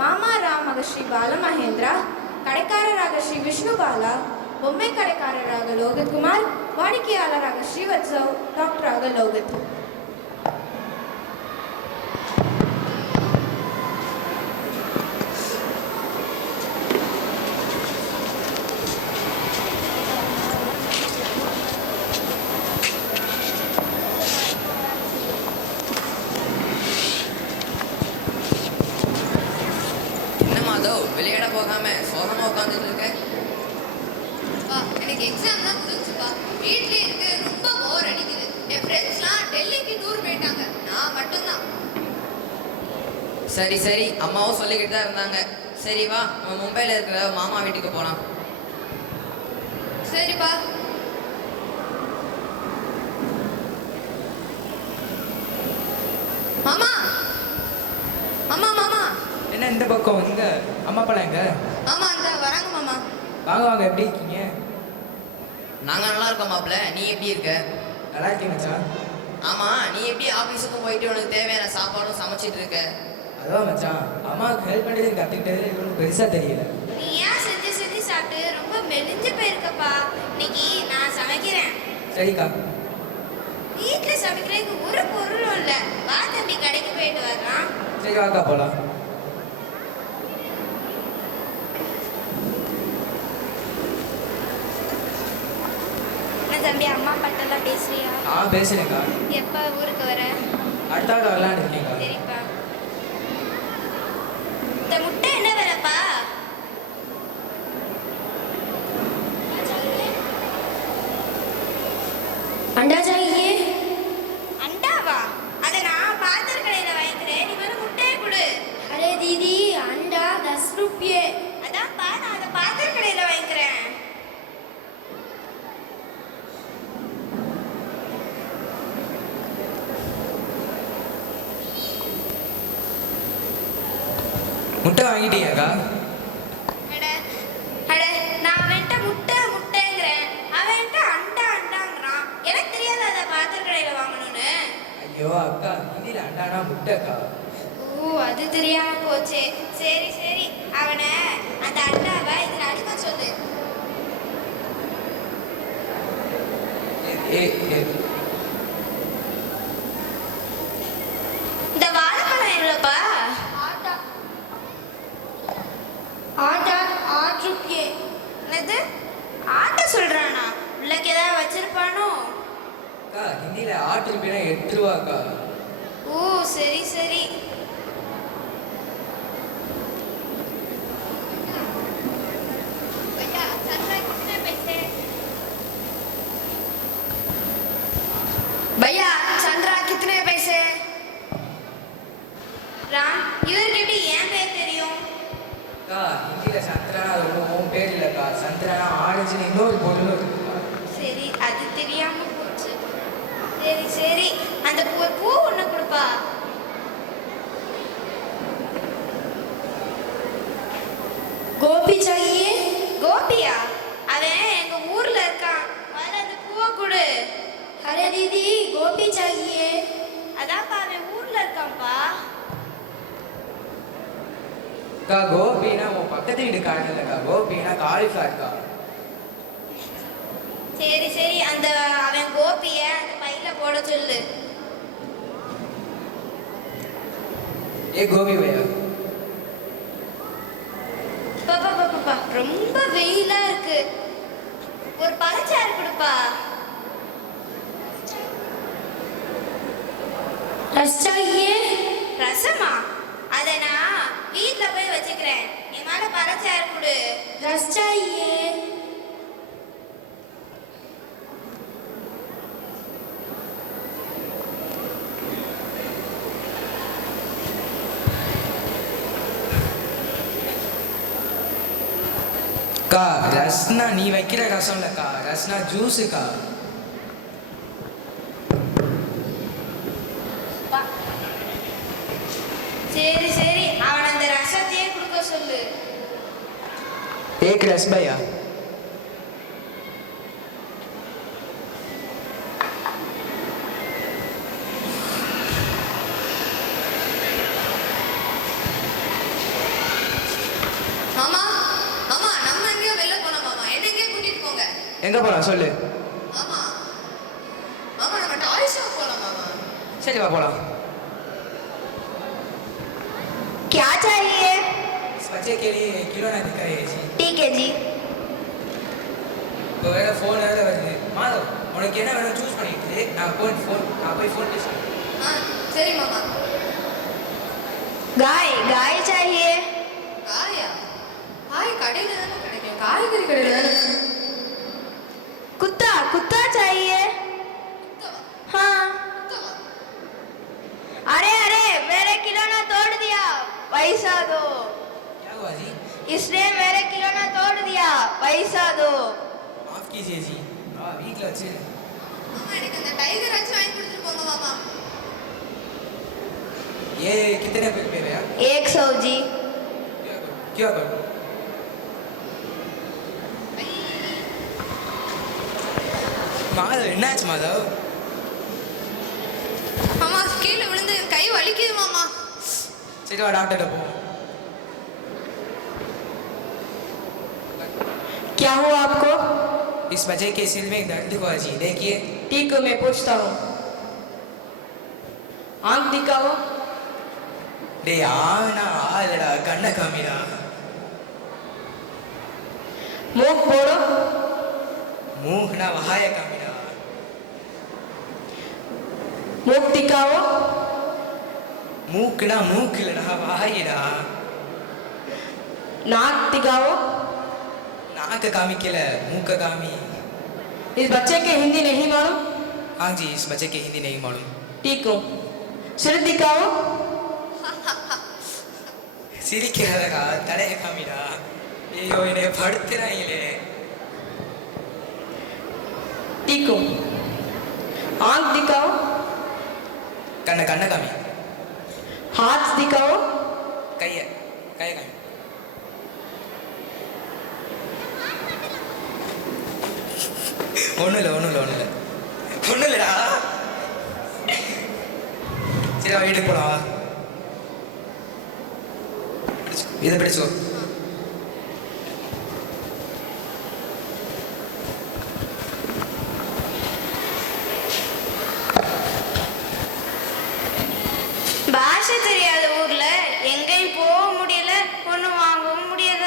ಮಾಮಾರಾಮಗ Shri ಬಾಲಮಹೇಂದ್ರ, ಕಡೆಕಾರರಾಗ Shri ವಿಷ್ಣುಬಾಲ, ಬೊಮ್ಮೆ ಕಡೆಕಾರರಾಗ Lohith Kumar, ವಾಡಿಕೆಯಾಳರಾಗ ಶ್ರೀವತ್ಸವ್, doctor ಆಗ ಲೋಹಿತ್. விளையாட போகாம சோகமா உட்காந்துட்டு இருக்க. எனக்கு எக்ஸாம்லாம் முடிஞ்சுப்பா. வீட்லயே இருக்கு, ரொம்ப போர் அடிக்குது. என் ஃப்ரெண்ட்ஸ்லாம் டெல்லிக்கு டூர் போயிட்டாங்க, நான் மட்டும்தான். சரி சரி, அம்மாவும் சொல்லிக்கிட்டு தான் இருந்தாங்க. சரி வா, நம்ம மும்பையில் இருக்கிற மாமா வீட்டுக்கு போகலாம். சரிப்பா. மாமா மாமா மாமா என்ன இந்த பக்கம் எங்க அம்மா அப்பா எங்க? ஆமா அந்த வராங்க மாமா. வாங்க வாங்க, எப்படி இருக்கீங்க? நாங்கள் நல்லா இருக்கோம் மாப்பிள்ள, நீ எப்படி இருக்க? நல்லா இருக்கேன் மச்சான். ஆமாம், நீ எப்படி ஆஃபீஸுக்கும் போயிட்டு உனக்கு தேவையான சாப்பாடும் சமைச்சிட்டு இருக்க? அதான் மச்சான், அம்மாவுக்கு ஹெல்ப் பண்ணுறது கற்றுக்கிட்டது இவனுக்கு பெருசாக தெரியல. நீ ஏன் செஞ்சு செஞ்சு சாப்பிட்டு ரொம்ப மெலிஞ்சு போயிருக்கப்பா. இன்னைக்கு நான் சமைக்கிறேன். சரிக்கா. வீட்டில் சமைக்கிறதுக்கு ஒரு பொருளும் இல்லை. வா தம்பி, கடைக்கு போயிட்டு வரலாம். சரி வாக்கா போகலாம். தம்பி, அம்மா அப்பாட்டெல்லாம் பேசுறியா? பேசுறேன்க்கா. எப்போ ஊருக்கு வர? அடுத்த ஆள் வரலான்னு இருக்கேன்க்கா. சரிப்பா. இந்த முட்டை என்ன விலைப்பா? अंडा चाहिए? अंडावा? அதை நான் பாத்திர கடையில் வாங்கிக்கிறேன், நீ வந்து முட்டையை கொடு. अरे दीदी, अंडा 10 रुपये. அதான்ப்பா, நான் அதை பாத்திர கடையில் வாங்கிக்கிறேன். முட்டை வாங்கிட்டீங்கக்கா? நான் அவன்கிட்ட முட்டை முட்டைங்கிறேன், அவன்கிட்ட அண்டா அண்டாங்கிறான். எனக்கு தெரியாத அதை பாத்திர கடையில் வாங்கணும்னு. ஐயோ அக்கா, ஹிந்தியில் அண்டானா முட்டைக்கா. ஓ, அது தெரியாம போச்சே. சரி சரி, அவனை அந்த அண்டாவை இதில் அடிக்க சொல்லு. இந்த வாழைப்பழம் எவ்வளோப்பா? ஆட்டா 8 रुपये. என்னது ஆட்டை சொல்றானா? உள்ளக்கு ஏதாவது வச்சிருப்பானோ? அக்கா, ஹிந்தியில் 8 ரூபாய்னா 8 ரூபாக்கா. ஓ சரி சரி. भैया चंद्रा कितने पैसे? राम, இவருக்கு எப்படி ஏன் பேர் தெரியும்? அக்கா, ஹிந்தியில் சந்திரனா அது ஒன்றும் பேர் இல்லைக்கா. சந்திரனா ஆரஞ்சுன்னு இன்னொரு பொருள் இருக்குக்கா. சரி, அது தெரியாம போச்சு. சரி சரி, அந்த பூ ஒன்று கொடுப்பா. கோபி चाहिए? கோபியா? அவன் எங்க ஊர்ல இருக்கான். முதல்ல அந்த பூவை கொடு. அரே தீதி, கோபி चाहिए. அதான்ப்பா, அவன் ஊர்ல இருக்கான்ப்பா. அக்கா, கோபினா உன் பக்கத்து வீட்டுக்காரங்க இல்லைக்கா. கோபினா காலிஃப்ளவர்க்கா. சரி சரி, அந்த அவன் கோபிய அந்த பையில போட சொல்லு. ஏ கோபி பையா. பாப்பா, ரொம்ப வெயிலா இருக்கு, ஒரு பழச்சாறு கொடுப்பா. ரசமா? அதை நான் வீட்டில் போய் வச்சுக்கிறேன். நீ மேலே பழச்சாறு கொடு. ரஸ்டாயே. அக்கா, ரஸ்னா நீ வைக்கிற ரசம் இல்லைக்கா, ரஸ்னா ஜூஸுக்கா. சரி சரி, அவன் அந்த ரசத்தையே கொடுக்க சொல்லு. एक रस भैया. எங்கே போகலாம் சொல்லு. மாமா மாமா நம்ம டாய் ஷாப் போலாம் மாமா. சரி வா போகலாம். क्या चाहिए? इस बच्चे के लिए खिलौना दिखाइए जी. ठीक है जी. இப்போ வேறு ஃபோன் வேறு வருது. மாதவ் உனக்கு என்ன வேணும் சூஸ் பண்ணிட்டு நான் போய் ஃபோன் பேசுகிறேன். சரி மாமா. गाय गाय चाहिए. காயா? காய் கடையில் தானே கிடைக்கும், காய்கறி கடையில் தானே. कुत्ता कुत्ता चाहिए. हाँ. अरे अरे मेरे खिलौना तोड़ दिया, पैसा दो. क्या हुआ जी? इसने मेरे खिलौना तोड़ दिया, पैसा दो. माफ कीजिए जी. வீட்டில் வச்சு மாமா எனக்கு அந்த டைகர் ஆச்சு வாங்கி கொடுத்துட்டு போங்க மாமா. ये कितने पे भैया? 100 जी. क्या करूँ? மாதவ் என்னாச்சு மாதவ்? மாமா கீழே விழுந்து என் கை வலிக்குது மாமா. சரி வா டாக்டர்கிட்ட போ. क्या हुआ आपको? इस बच्चे के सिर में दर्द हुआ जी, देखिए. ठीक है, मैं पूछता हूँ. आंख दिखाओ. டே ஆனா ஆளடா கண்ண காமிடா. मुंह बोलो. மூஹ்னா வஹாய காமிடா. मुंह दिखाओ. மூக்குனா மூக்கிலடா வாயிடா. नाक दिखाओ. நாக்க காமிக்கல மூக்க காமி. इस बच्चे के हिंदी नहीं मालूम? हाँ जी, इस बच्चे के हिंदी नहीं मालूम. ठीक हूँ. सिर दिखाओ. சிரிக்கிறதா தடைய காமிடா. ஐயோ என்னை படுத்துறாங்களே. ठीक हूँ. आंख दिखाओ. கண்ண காமி. हाथ दिखाओ. கைய காமி. ஒன்றும் இல்லைடா. சரி வீட்டுக்கு போலாம். இதை பிடிச்சோ. பாஷை தெரியாத ஊர்ல எங்கேயும் போக முடியல, ஒன்றும் வாங்கவும் முடியல.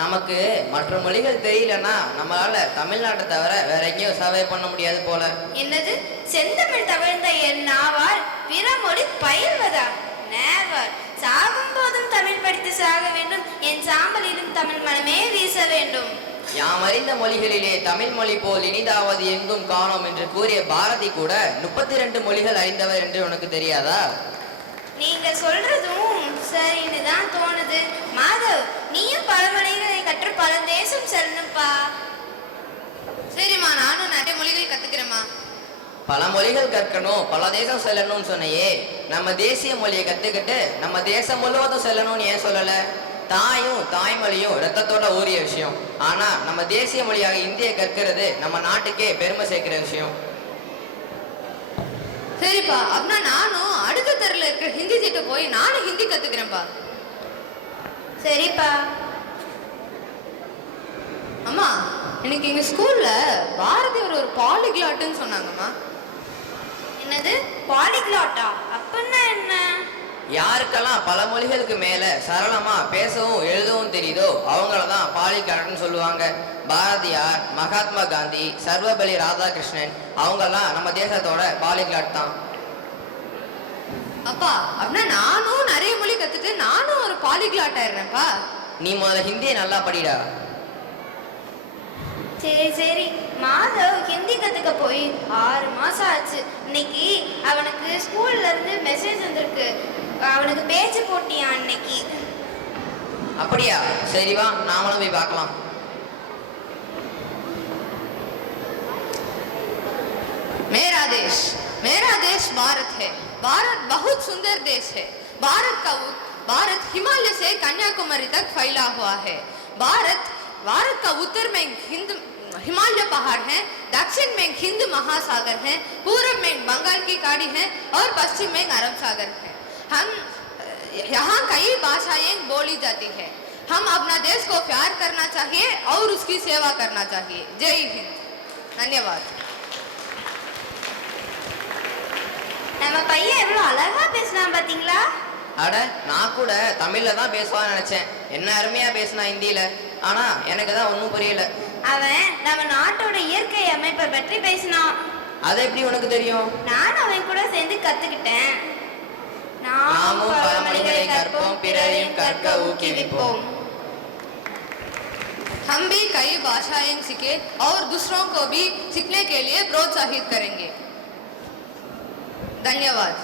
நமக்கு மற்ற மொழிகள் தெரியலன்னா நம்மளால தமிழ்நாட்டை தவிர வேற எங்கேயும் சர்வை பண்ண முடியாது போல. என்னது செந்தமிழ் தவிர்ந்த என் நாவால் பிற மொழி பயில்வதா? நேவர். சாகும் போதும் தமிழ் படித்து சாக வேண்டும், என் சாம்பலிலும் தமிழ் மனமே வீச வேண்டும். யாம் அறிந்த மொழிகளிலே தமிழ் மொழி போல் இனிதாவது எங்கும் காணோம் என்று கூறிய பாரதி கூட 32 மொழிகள் அறிந்தவர் என்று உனக்கு தெரியாதா? நீங்க சொல்றதும் சரின்னு தான் தோணுது. மாதவ், நீயும் பல மொழிகளை கற்று பல தேசம் செல்லணும்ப்பா. சரிம்மா, நானும் நிறைய மொழிகள் கத்துக்கிறேம்மா. பல மொழிகள் கற்கணும், பல தேசம் செல்லணும்னு சொன்னையே, நம்ம தேசிய மொழியை கத்துக்கிட்டு நம்ம தேசம் முழுவதும் செல்லணும்னு ஏன் சொல்லல? தாயும் தாய்மொழியும் ரத்தத்தோட ஊறிய விஷயம். ஆனா நம்ம தேசிய மொழியாக இந்திய கற்கிறது நம்ம நாட்டுக்கே பெருமை சேர்க்கிற விஷயம். சரிப்பா, அப்படின்னா நானும் அடுத்த தெருல இருக்கிற ஹிந்தி திட்ட போய் நானும் ஹிந்தி கத்துக்கிறேன்ப்பா. சரிப்பா. அம்மா, இன்னைக்கு எங்க ஸ்கூல்ல பாரதி ஒரு பாலிகிளாட்னு சொன்னாங்கம்மா. என்னது பாலிகிளாட்டா? அப்படின்னா என்ன? யாருக்கெல்லாம் பல மொழிகளுக்கு மேல சரளமா பேசவும் எழுதவும் தெரியுதோ அவங்கள தான் பாலிகிளாட்னு சொல்லுவாங்க. பாரதியார், மகாத்மா காந்தி, சர்வபலி ராதாகிருஷ்ணன் அவங்கெல்லாம் நம்ம தேசத்தோட பாலிகிளாட் தான். அப்பா, அப்படின்னா நானும் நிறைய மொழி கத்துட்டு நானும் ஒரு பாலிகிளாட் ஆயிடுறேன்ப்பா. நீ முதல்ல ஹிந்தியை நல்லா படிடா. சரி சரி. மாதவ் ஹிந்தி கத்துக்க போய் 6 மாசம் ஆச்சு. இன்னைக்கு அவனுக்கு ஸ்கூல்ல இருந்து மெசேஜ் வந்திருக்கு, அவனுக்கு பேச்சு போட்டியா அன்னைக்கு. அப்படியா? சரி வா, நாமளும் போய் பார்க்கலாம். मेरा देश भारत है। भारत बहुत सुंदर देश है। भारत हिमालय से कन्याकुमारी तक फैला हुआ है। भारत का उत्तर में हिमालय पहाड़ है, दक्षिण में हिंद महासागर है, पूर्व में बंगाल की खाड़ी है और पश्चिम में अरब सागर है। हम यहाँ कई भाषाएं बोली जाती है। हम अपना देश को प्यार करना चाहिए और उसकी सेवा करना चाहिए। जय हिंद। धन्यवाद. நம்ம பையன் எவ்வளவு அழகா பேசுனான் பாத்தீங்களா? அட நான் கூட தமிழ்ல தான் பேசுவான்னு நினைச்சேன். என்ன அருமையா பேசினா ஹிந்தியில. ஆனா எனக்கு தான் ஒன்றும் புரியல. அவன் நம்ம நாட்டோட இயற்கை அமைப்பை பற்றி பேசினான். அது எப்படி உனக்கு தெரியும்? நான் அவன் கூட சேர்ந்து கத்துக்கிட்டேன். நாமும் பழமொழிகளை கற்போம், பிறரையும் கற்க ஊக்குவிப்போம். हम भी कई भाषाएं सीखे और दूसरों को भी सीखने के लिए प्रोत्साहित करेंगे. धन्यवाद.